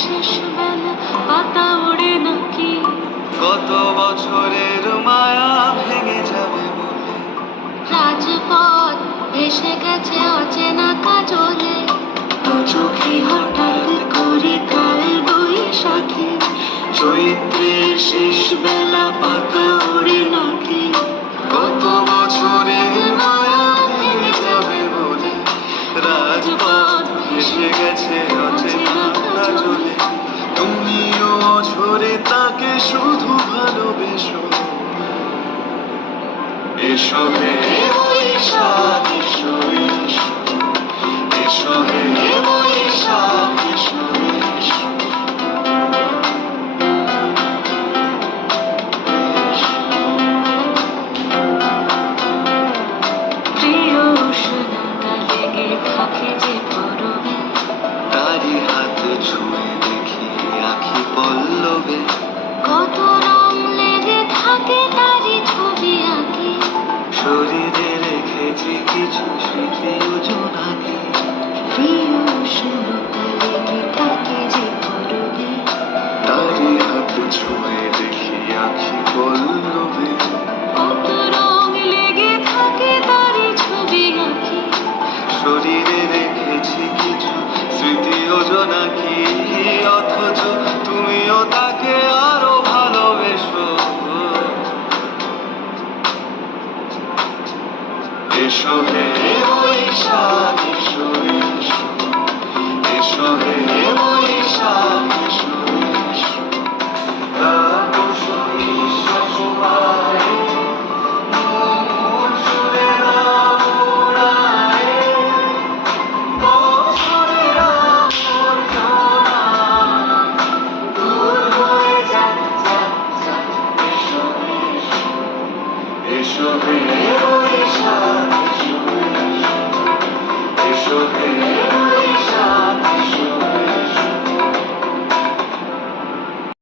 শেষ বেলা পাতা ওড়ে নাকি, কত বছরের মায়া ভেঙে যাবে বলে রাজপথ ভেসে গেছে অচেনা কাজলে, দু চোখে হঠাৎ করে কাল বৈশাখী, চৈত্রের শেষ বেলা পাতা ওড়ে নাকি, কত বছরের মায়া ভেঙে যাবে বলে রাজপথ ভেসে গেছে অচেনা কাজলে। তুমিও অঝরে তাকে শুধু ভালোবেসো, এসো হে বৈশাখ এসো এসো, এসো হে বৈশাখ এসো এসো। প্রিয় উষ্ণতা লেগে থাকে যে পরবে, তারি হাত ছুঁয়ে দেখি আখি পল্লবে, কত রং লেগে থাকে তারই ছবি আঁকি, শরীরে রেখেছি কিছু স্মৃতি ও জোনাকি। প্রিয় উষ্ণতা লেগে থাকে যে পরবে, তারি হাত ছুঁয়ে দেখি আখি পল্লবে, কত রং লেগে থাকে তারই ছবি আঁকি, শরীরে রেখেছি কিছু স্মৃতি ও জোনাকি। অথচ তুমিও তাকে আরো ভালোবেসো, এসো হে বৈশাখ এসো এসো, এসো হে বৈশাখ এসো এসো। তাপসী সখবারে মূল সুরে নাম উড়ায়ে, বছরের আবর্জনা দূর হয়ে যাক যাক যাক। এসো এসো, এসো হে বৈশাখ এসো এসো, এসো হে